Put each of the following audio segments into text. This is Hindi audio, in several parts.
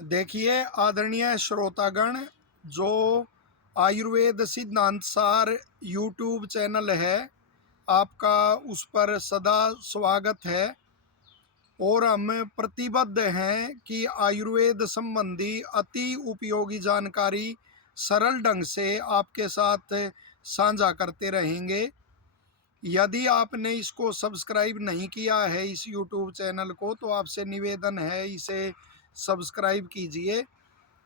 देखिए आदरणीय श्रोतागण, जो आयुर्वेद सिद्धांत सार यूट्यूब चैनल है आपका, उस पर सदा स्वागत है। और हम प्रतिबद्ध हैं कि आयुर्वेद संबंधी अति उपयोगी जानकारी सरल ढंग से आपके साथ साझा करते रहेंगे। यदि आपने इसको सब्सक्राइब नहीं किया है इस यूट्यूब चैनल को, तो आपसे निवेदन है इसे सब्सक्राइब कीजिए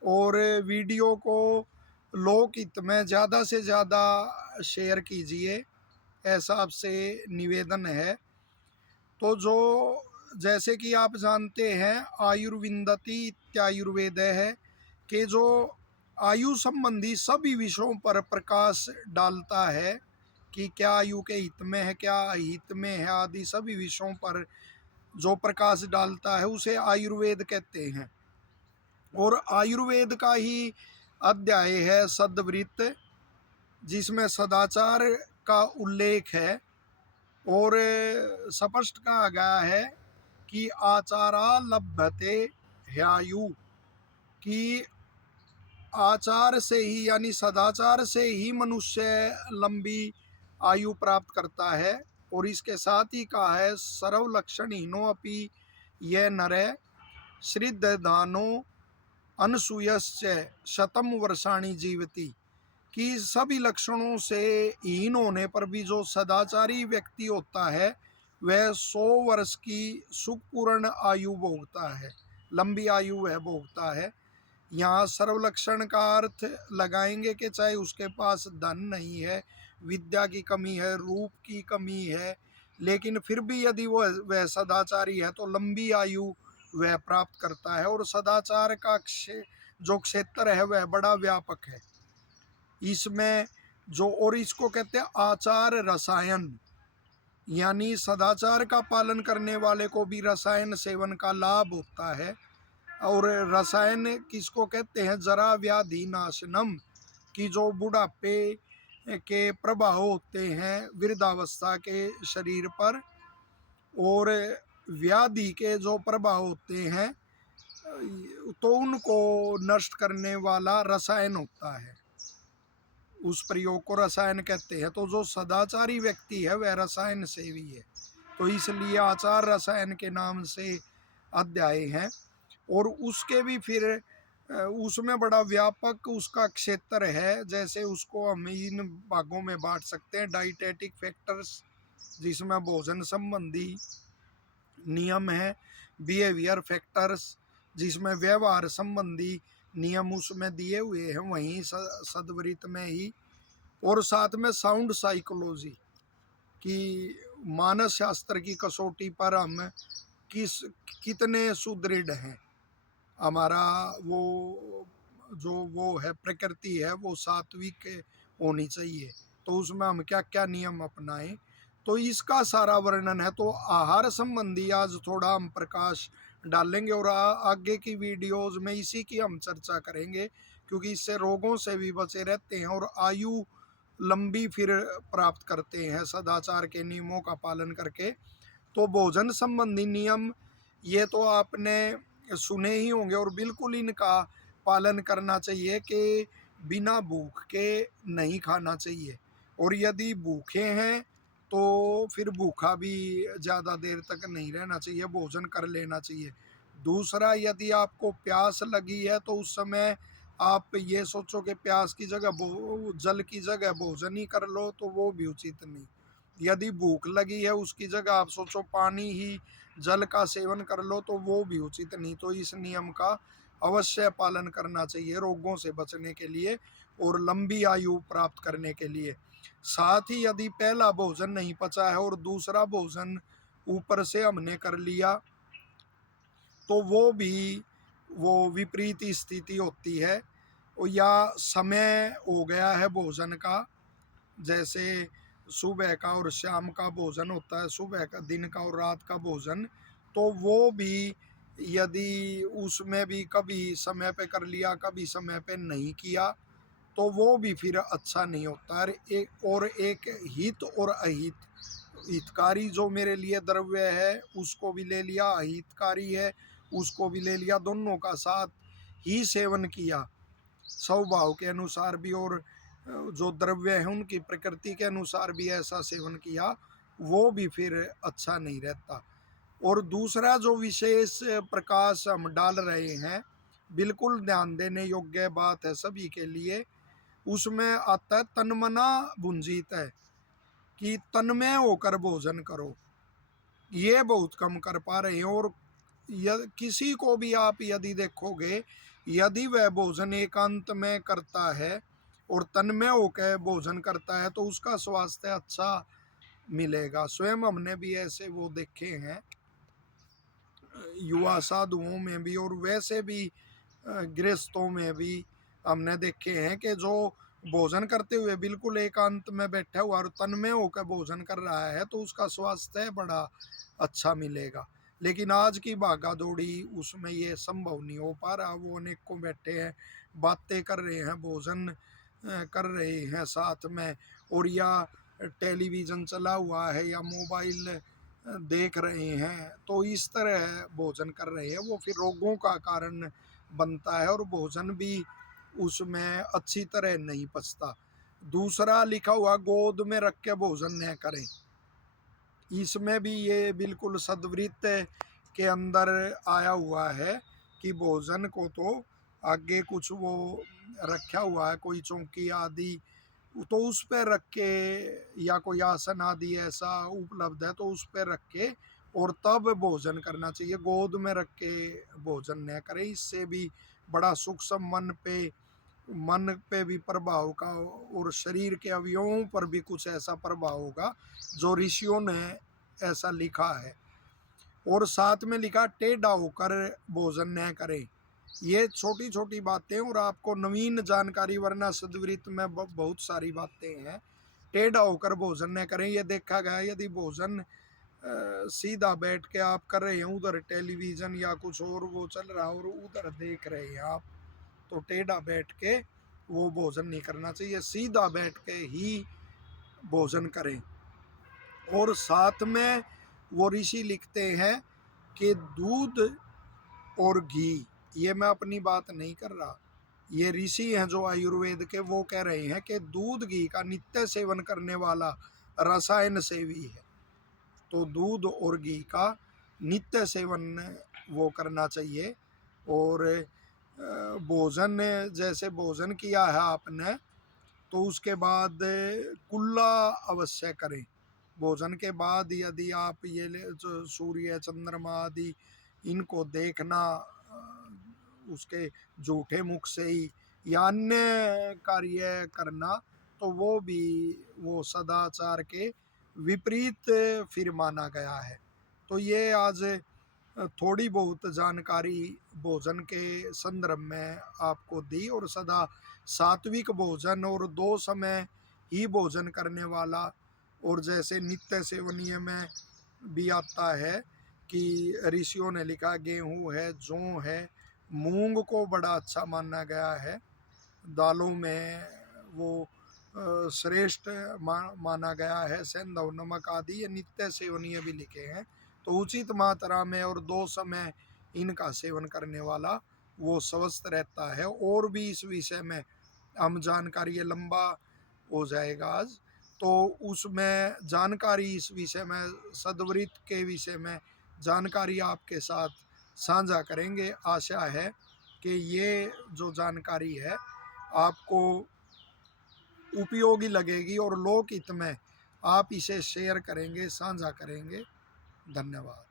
और वीडियो को लोकहित में ज़्यादा से ज़्यादा शेयर कीजिए, ऐसा आपसे निवेदन है। तो जो जैसे कि आप जानते हैं, आयुर्विंदति इत्यायुर्वेद है कि जो आयु संबंधी सभी विषयों पर प्रकाश डालता है कि क्या आयु के हित में है, क्या अहित में है, आदि सभी विषयों पर जो प्रकाश डालता है उसे आयुर्वेद कहते हैं। और आयुर्वेद का ही अध्याय है सदवृत्त, जिसमें सदाचार का उल्लेख है और स्पष्ट कहा गया है कि आचारा लभ्यते ह्यायु, कि आचार से ही यानी सदाचार से ही मनुष्य लंबी आयु प्राप्त करता है। और इसके साथ ही कहा है सर्वलक्षणहीनो अपि यह नरे श्रीदधानो अनसूयश्च शतम वर्षाणी जीवती, कि सभी लक्षणों से हीन होने पर भी जो सदाचारी व्यक्ति होता है वह 100 वर्ष की सुखपूर्ण आयु भोगता है, लंबी आयु वह भोगता है। यहाँ सर्वलक्षण का अर्थ लगाएंगे कि चाहे उसके पास धन नहीं है, विद्या की कमी है, रूप की कमी है, लेकिन फिर भी यदि वह सदाचारी है तो लंबी आयु वह प्राप्त करता है। और सदाचार का जो क्षेत्र है वह बड़ा व्यापक है। इसमें जो और इसको कहते हैं आचार रसायन, यानी सदाचार का पालन करने वाले को भी रसायन सेवन का लाभ होता है। और रसायन किसको कहते हैं? जरा व्याधि नाशनम, की जो बुढ़ापे के प्रभाव होते हैं वृद्धावस्था के शरीर पर, और व्याधि के जो प्रभाव होते हैं तो उनको नष्ट करने वाला रसायन होता है, उस प्रयोग को रसायन कहते हैं। तो जो सदाचारी व्यक्ति है वह रसायन सेवी है, तो इसलिए आचार रसायन के नाम से अध्याय है। और उसके भी फिर उसमें बड़ा व्यापक उसका क्षेत्र है। जैसे उसको हम इन भागों में बांट सकते हैं: डाइटेटिक फैक्टर्स, जिसमें भोजन संबंधी नियम है; बिहेवियर फैक्टर्स, जिसमें व्यवहार संबंधी नियम उसमें दिए हुए हैं वहीं सदवृत्त में ही; और साथ में साउंड साइकोलॉजी, की मानस शास्त्र की कसौटी पर हम कितने सुदृढ़ हैं, हमारा वो है प्रकृति है वो सात्विक होनी चाहिए, तो उसमें हम क्या क्या नियम अपनाएं, तो इसका सारा वर्णन है। तो आहार संबंधी आज थोड़ा हम प्रकाश डालेंगे और आगे की वीडियोस में इसी की हम चर्चा करेंगे, क्योंकि इससे रोगों से भी बचे रहते हैं और आयु लंबी फिर प्राप्त करते हैं सदाचार के नियमों का पालन करके। तो भोजन संबंधी नियम ये तो आपने सुने ही होंगे और बिल्कुल इनका पालन करना चाहिए कि बिना भूख के नहीं खाना चाहिए, और यदि भूखे हैं तो फिर भूखा भी ज़्यादा देर तक नहीं रहना चाहिए, भोजन कर लेना चाहिए। दूसरा, यदि आपको प्यास लगी है तो उस समय आप ये सोचो कि प्यास की जगह जल की जगह भोजन ही कर लो, तो वो भी उचित नहीं। यदि भूख लगी है उसकी जगह आप सोचो पानी ही जल का सेवन कर लो, तो वो भी उचित नहीं। तो इस नियम का अवश्य पालन करना चाहिए रोगों से बचने के लिए और लंबी आयु प्राप्त करने के लिए। साथ ही यदि पहला भोजन नहीं पचा है और दूसरा भोजन ऊपर से हमने कर लिया, तो वो विपरीत स्थिति होती है। या समय हो गया है भोजन का, जैसे सुबह का और शाम का भोजन होता है, सुबह का, दिन का और रात का भोजन, तो वो भी यदि उसमें भी कभी समय पे कर लिया कभी समय पे नहीं किया, तो वो भी फिर अच्छा नहीं होता है। एक हित और अहित, हितकारी जो मेरे लिए द्रव्य है उसको भी ले लिया, अहितकारी है उसको भी ले लिया, दोनों का साथ ही सेवन किया, स्वभाव के अनुसार भी और जो द्रव्य है उनकी प्रकृति के अनुसार भी ऐसा सेवन किया, वो भी फिर अच्छा नहीं रहता। और दूसरा जो विशेष प्रकाश हम डाल रहे हैं, बिल्कुल ध्यान देने योग्य बात है सभी के लिए, उसमें आता है तन्मना भुंजीत है, कि तन्मय होकर भोजन करो। ये बहुत कम कर पा रहे हैं। और किसी को भी आप यदि देखोगे, यदि वह भोजन एकांत में करता है और तन्मय होकर भोजन करता है, तो उसका स्वास्थ्य अच्छा मिलेगा। स्वयं हमने भी ऐसे वो देखे हैं युवा साधुओं में भी, और वैसे भी गृहस्थों में भी हमने देखे हैं कि जो भोजन करते हुए बिल्कुल एकांत में बैठा हुआ और तन्मय होकर भोजन कर रहा है, तो उसका स्वास्थ्य बड़ा अच्छा मिलेगा। लेकिन आज की भागा दौड़ी उसमें ये संभव नहीं हो पा रहा। वो अनेकों बैठे हैं, बातें कर रहे हैं, भोजन कर रहे हैं साथ में, और या टेलीविज़न चला हुआ है या मोबाइल देख रहे हैं, तो इस तरह भोजन कर रहे हैं, वो फिर रोगों का कारण बनता है और भोजन भी उसमें अच्छी तरह नहीं पचता। दूसरा लिखा हुआ गोद में रख के भोजन न करें, इसमें भी ये बिल्कुल सद्वृत्त के अंदर आया हुआ है कि भोजन को तो आगे कुछ वो रखा हुआ है, कोई चौकी आदि, तो उस पर रख के, या कोई आसन आदि ऐसा उपलब्ध है तो उस पर रख के और तब भोजन करना चाहिए। गोद में रख के भोजन न करें, इससे भी बड़ा सूक्ष्म मन पे भी प्रभाव का और शरीर के अवयवों पर भी कुछ ऐसा प्रभाव होगा जो ऋषियों ने ऐसा लिखा है। और साथ में लिखा टेढ़ा होकर भोजन न करें। ये छोटी छोटी बातें और आपको नवीन जानकारी, वरना सद्वृत्त में बहुत सारी बातें हैं। टेढ़ा होकर भोजन न करें, ये देखा गया यदि भोजन सीधा बैठ के आप कर रहे हैं, उधर टेलीविज़न या कुछ और वो चल रहा है और उधर देख रहे हैं आप, तो टेढ़ा बैठ के वो भोजन नहीं करना चाहिए, सीधा बैठ के ही भोजन करें। और साथ में वो ऋषि लिखते हैं कि दूध और घी, ये मैं अपनी बात नहीं कर रहा, ये ऋषि हैं जो आयुर्वेद के, वो कह रहे हैं कि दूध घी का नित्य सेवन करने वाला रसायन सेवी है। तो दूध और घी का नित्य सेवन वो करना चाहिए। और भोजन, जैसे भोजन किया है आपने, तो उसके बाद कुल्ला अवश्य करें। भोजन के बाद यदि आप ये जो सूर्य चंद्रमा आदि इनको देखना उसके झूठे मुख से ही या अन्य कार्य करना, तो वो भी वो सदाचार के विपरीत फिर माना गया है। तो ये आज थोड़ी बहुत जानकारी भोजन के संदर्भ में आपको दी, और सदा सात्विक भोजन और 2 समय ही भोजन करने वाला, और जैसे नित्य सेवनीय में भी आता है कि ऋषियों ने लिखा गेहूँ है, जौ है, मूंग को बड़ा अच्छा माना गया है, दालों में वो श्रेष्ठ माना गया है, सेंधव नमक आदि ये नित्य सेवनीय भी लिखे हैं। तो उचित मात्रा में और 2 समय इनका सेवन करने वाला वो स्वस्थ रहता है। और भी इस विषय में हम जानकारी, ये लंबा हो जाएगा आज, तो उसमें जानकारी इस विषय में, सद्वृत्त के विषय में जानकारी आपके साथ साझा करेंगे। आशा है कि ये जो जानकारी है आपको उपयोगी लगेगी और लोक हित में आप इसे शेयर करेंगे, साझा करेंगे। धन्यवाद।